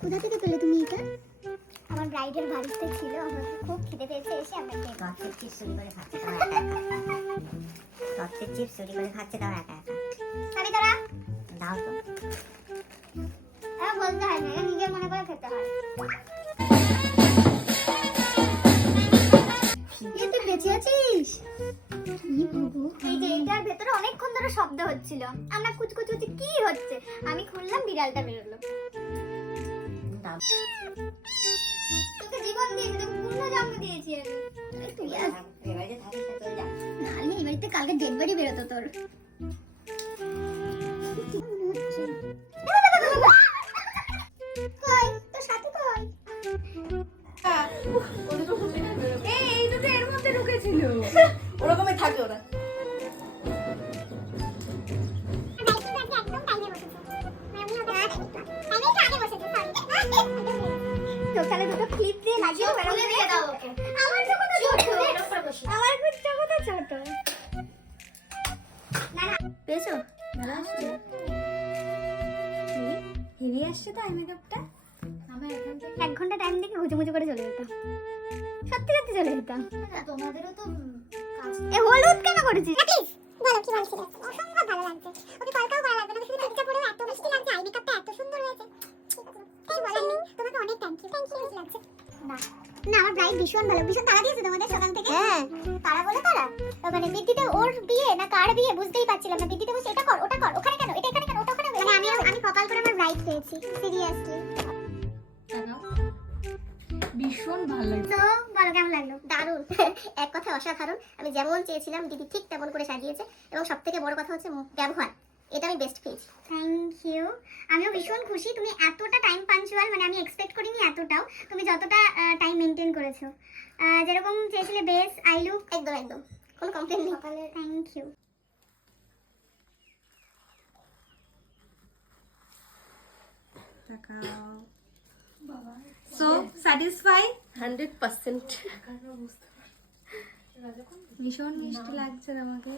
কোথা থেকে পেলে তুমি এটা? আমার ব্রাইডের বাড়িতে ছিল, আমার খুব খিদে পেয়েছে, এসে আমরা খেয়ে গছের চিপস চুরি করে খাচ্ছে গছের চিপস চুরি করে খাচ্ছে তাও একা একা। খাবি তোরা? দাও তো। বলতে হয় না, নিজের মনে করে খেতে হয়। তুই বেঁচে আছিস? এই যে এটার ভেতরে অনেকক্ষণ ধরে শব্দ হচ্ছিল, আমরা কুচকুচি কি হচ্ছে, আমি খুললাম, বিড়ালটা বেরোলো। দাও। তোকে জীবন দিয়েছি, তোকে পূর্ণ জন্ম দিয়েছি আমি। তুই আর এবারে থাকিস না, চলে যা। নালি এই বাড়িতে কালকে ডেড বডি বেরোতো তোর। কই তোর সাথে কই? এই দুটো এর মধ্যে ঢুকেছিল। ওরকমই থাকে ওরা। তাহলে দুটো ক্লিপ দিয়ে লাগিয়ে খুলে দিয়ে দাও ওকে। আমার তো কত ছোট, আমার তো কত ছোট। না না পেয়েছো? ভালো আসছে, হেভি আসছে তো আই মেকআপটা। আমার এখান থেকে 1 ঘন্টা টাইম দেখে হুচুমুচু করে চলে যেতাম, সত্যি সত্যি চলে যেতাম। তোমাদেরও তো কাজ। এ হলুদ কেন করেছিস? প্লিজ বলো কি বলছিলে? অসম্ভব ভালো লাগছে, ওকে কলকাও করা লাগবে না, শুধু টিপটা পরেও এত মিষ্টি লাগছে, আই মেকআপটা এত সুন্দর হয়েছে। এই বলার নেই, তোমাকে অনেক থ্যাংক ইউ লাগছে। না না, আমার ব্রাইড ভীষণ ভালো, ভীষণ তাড়া দিয়েছে তোমাদের সকাল থেকে। হ্যাঁ তারা বলে তারা, মানে বৃদ্ধিতে ওর বিয়ে না কার বিয়ে বুঝতেই পারছিলাম না। বৃদ্ধিতে বসে এটা কর ওটা কর, ওখানে কেন এটা, এখানে কেন ওটা, ওখানে মানে আমি কপাল করে আমার ব্রাইড পেয়েছি, সিরিয়াসলি। ভীষণ ভালো লাগছে। তো বলো কেমন লাগলো? দারুণ, এক কথায় অসাধারণ। আমি যেমন চেয়েছিলাম দিদি ঠিক তেমন করে সাজিয়েছে, এবং সবথেকে বড় কথা হচ্ছে ব্যবহার, এটা আমি বেস্ট পেয়েছি। থ্যাংক ইউ, আমিও ভীষণ খুশি। তুমি এতটা টাইম পাঞ্চুয়াল, মানে আমি এক্সপেক্ট করিনি এতটাও। তুমি যতটা টাইম মেনটেন করেছো, যেরকম চেয়েছিলে বেস আই লুক, একদম একদম কোনো কমপ্লেন নেই। Thank you. So satisfy 100%। ভীষণ মিষ্টি লাগছে আমাকে।